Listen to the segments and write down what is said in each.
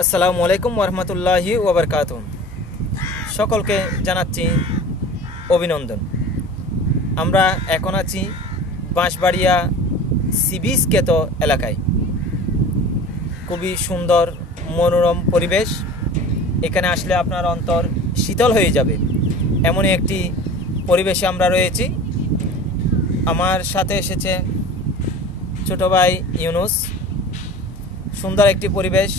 আসসালামু আলাইকুম ওরহমতুল্লাহি ওবরকাতুহ। সকলকে জানাচ্ছি অভিনন্দন। আমরা এখন আছি বাঁশবাড়িয়া সি বিচ খ্যাত এলাকায়। খুবই সুন্দর মনোরম পরিবেশ। এখানে আসলে আপনার অন্তর শীতল হয়ে যাবে, এমনই একটি পরিবেশে আমরা রয়েছি। আমার সাথে এসেছে ছোট ভাই ইউনুস। সুন্দর একটি পরিবেশ,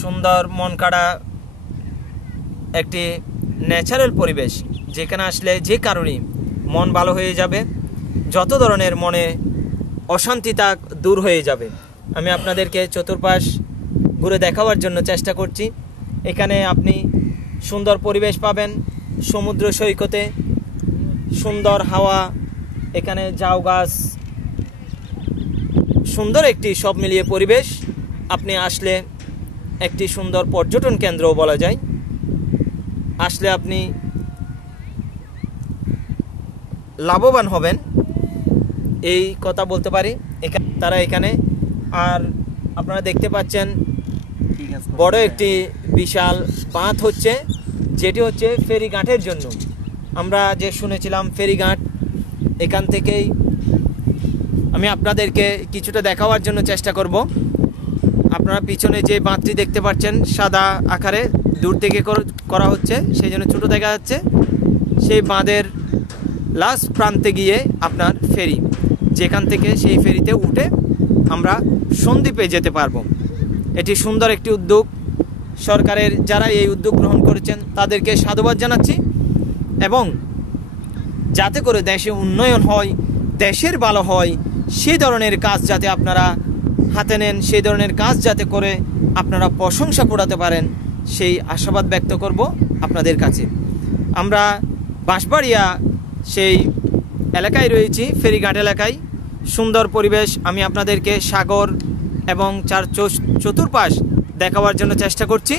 সুন্দর মন কাড়া একটি ন্যাচারাল পরিবেশ, যেখানে আসলে যে কারণেই মন ভালো হয়ে যাবে, যত ধরনের মনে অশান্তি তা দূর হয়ে যাবে। আমি আপনাদেরকে চতুর্পাশ ঘুরে দেখাবার জন্য চেষ্টা করছি। এখানে আপনি সুন্দর পরিবেশ পাবেন, সমুদ্র সৈকতে সুন্দর হাওয়া, এখানে ঝাউ গাছ, সুন্দর একটি সব মিলিয়ে পরিবেশ। আপনি আসলে একটি সুন্দর পর্যটন কেন্দ্রও বলা যায়। আসলে আপনি লাভবান হবেন, এই কথা বলতে পারি তারা এখানে। আর আপনারা দেখতে পাচ্ছেন বড় একটি বিশাল বাঁধ হচ্ছে, যেটি হচ্ছে ফেরিঘাটের জন্য। আমরা যে শুনেছিলাম ফেরিঘাট, এখান থেকেই আমি আপনাদেরকে কিছুটা দেখাবার জন্য চেষ্টা করব। আপনারা পিছনে যে বাঁধটি দেখতে পাচ্ছেন সাদা আকারে, দূর থেকে করা হচ্ছে, সেই জন্য ছোটো দেখা যাচ্ছে। সেই বাঁধের লাস্ট প্রান্তে গিয়ে আপনার ফেরি, যেখান থেকে সেই ফেরিতে উঠে আমরা সন্দ্বীপে যেতে পারবো। এটি সুন্দর একটি উদ্যোগ। সরকারের যারা এই উদ্যোগ গ্রহণ করেছেন তাদেরকে সাধুবাদ জানাচ্ছি। এবং যাতে করে দেশে উন্নয়ন হয়, দেশের ভালো হয়, সেই ধরনের কাজ যাতে আপনারা হাতে নেন, সেই ধরনের কাজ যাতে করে আপনারা প্রশংসা কুড়াতে পারেন, সেই আশাবাদ ব্যক্ত করব আপনাদের কাছে। আমরা বাঁশবাড়িয়া সেই এলাকায় রয়েছি, ফেরিঘাট এলাকায়। সুন্দর পরিবেশ। আমি আপনাদেরকে সাগর এবং চতুর্পাশ দেখাবার জন্য চেষ্টা করছি।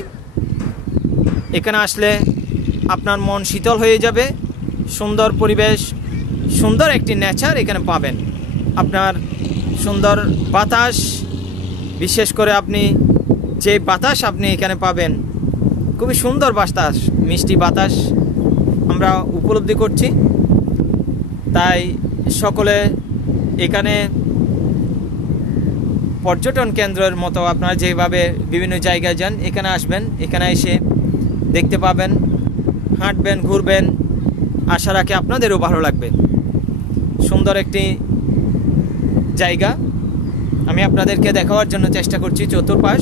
এখানে আসলে আপনার মন শীতল হয়ে যাবে। সুন্দর পরিবেশ, সুন্দর একটি নেচার এখানে পাবেন। আপনার সুন্দর বাতাস, বিশেষ করে আপনি যে বাতাস আপনি এখানে পাবেন, খুবই সুন্দর বাতাস, মিষ্টি বাতাস আমরা উপলব্ধি করছি। তাই সকলে এখানে পর্যটন কেন্দ্রের মতো আপনারা যেভাবে বিভিন্ন জায়গায় যান, এখানে আসবেন, এখানে এসে দেখতে পাবেন, হাঁটবেন, ঘুরবেন। আশা রাখি আপনাদেরও ভালো লাগবে। সুন্দর একটি জায়গা আমি আপনাদেরকে দেখাবার জন্য চেষ্টা করছি চতুর্পাশ।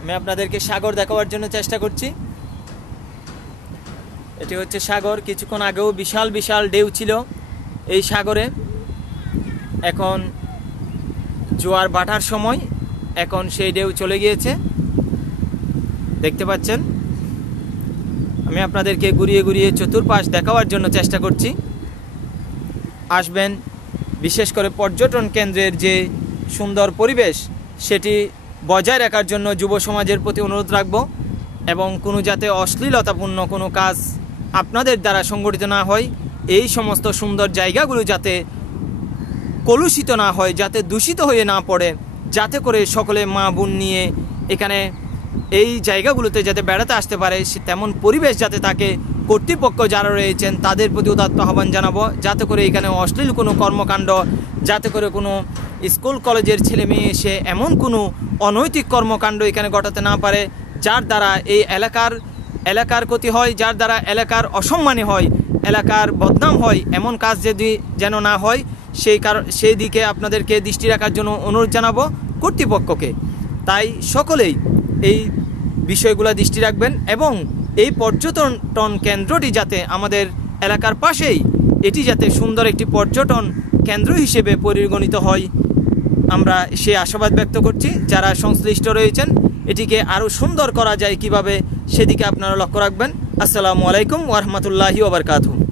আমি আপনাদেরকে সাগর দেখাবার জন্য চেষ্টা করছি। এটি হচ্ছে সাগর। কিছুক্ষণ আগেও বিশাল বিশাল ঢেউ ছিল এই সাগরে। এখন জোয়ার ভাটার সময়, এখন সেই ঢেউ চলে গিয়েছে, দেখতে পাচ্ছেন। আমি আপনাদেরকে ঘুরিয়ে ঘুরিয়ে চতুর্পাশ দেখাবার জন্য চেষ্টা করছি। আসবেন, বিশেষ করে পর্যটন কেন্দ্রের যে সুন্দর পরিবেশ, সেটি বজায় রাখার জন্য যুব সমাজের প্রতি অনুরোধ রাখব। এবং কোনো যাতে অশ্লীলতাপূর্ণ কোনো কাজ আপনাদের দ্বারা সংগঠিত না হয়, এই সমস্ত সুন্দর জায়গাগুলো যাতে কলুষিত না হয়, যাতে দূষিত হয়ে না পড়ে, যাতে করে সকলে মা বোন নিয়ে এখানে এই জায়গাগুলোতে যাতে বেড়াতে আসতে পারে, তেমন পরিবেশ যাতে থাকে, কর্তৃপক্ষ যারা রয়েছেন তাদের প্রতি উদাত্ত আহ্বান জানাবো, যাতে করে এখানে অশ্লীল কোনো কর্মকাণ্ড, যাতে করে কোনো স্কুল কলেজের ছেলে মেয়ে এসে এমন কোনো অনৈতিক কর্মকাণ্ড এখানে ঘটাতে না পারে, যার দ্বারা এই এলাকার ক্ষতি হয়, যার দ্বারা এলাকার অসম্মানী হয়, এলাকার বদনাম হয়, এমন কাজ যদি যেন না হয়, সেই দিকে আপনাদেরকে দৃষ্টি রাখার জন্য অনুরোধ জানাবো কর্তৃপক্ষকে। তাই সকলেই এই বিষয়গুলো দৃষ্টি রাখবেন এবং এই পর্যটন কেন্দ্রটি যাতে আমাদের এলাকার পাশেই, এটি যাতে সুন্দর একটি পর্যটন কেন্দ্র হিসেবে পরিগণিত হয়, আমরা সেই আশাবাদ ব্যক্ত করছি। যারা সংশ্লিষ্ট রয়েছেন, এটিকে আরও সুন্দর করা যায় কিভাবে, সেদিকে আপনারা লক্ষ্য রাখবেন। আসসালামু আলাইকুম ওয়া রাহমাতুল্লাহি ওয়া বারাকাতুহু।